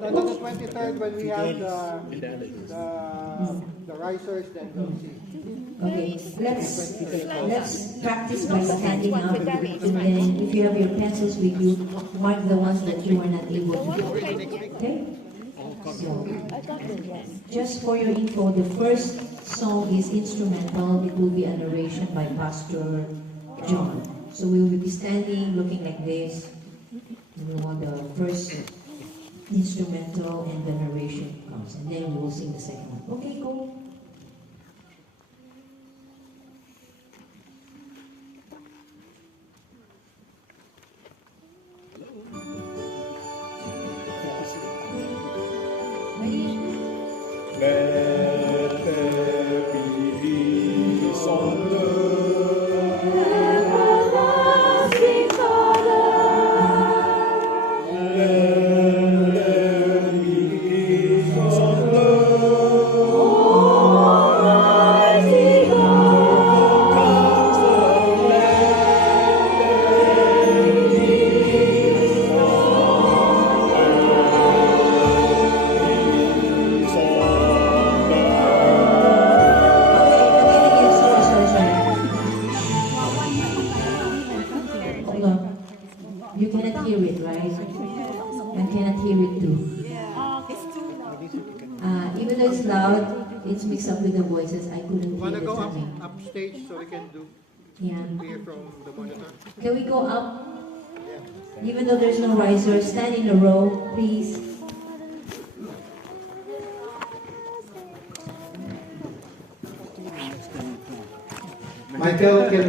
But on the 23rd, when we have the risers, then we'll see. Okay, let's practice by standing up, and then if you have your pencils with you, mark the ones that you were not able to do. Okay? So, just for your info, the first song is instrumental. It will be a narration by Pastor John. So we will be standing, looking like this. We want the first instrumental and the narration comes, and then we will sing the second one. Okay, go. Let there be peace on earth. Everlasting Father, Let there be peace on earth. Almighty God, Comes the land. Peace on hold on. You cannot hear it, right? I cannot hear it too. Even though it's loud, it's mixed up with the voices. I couldn't Want hear to the go timing. upstage so we can Yeah. hear from the monitor? Can we go up? Even though there's no riser, stand in a row, please. Michael, can we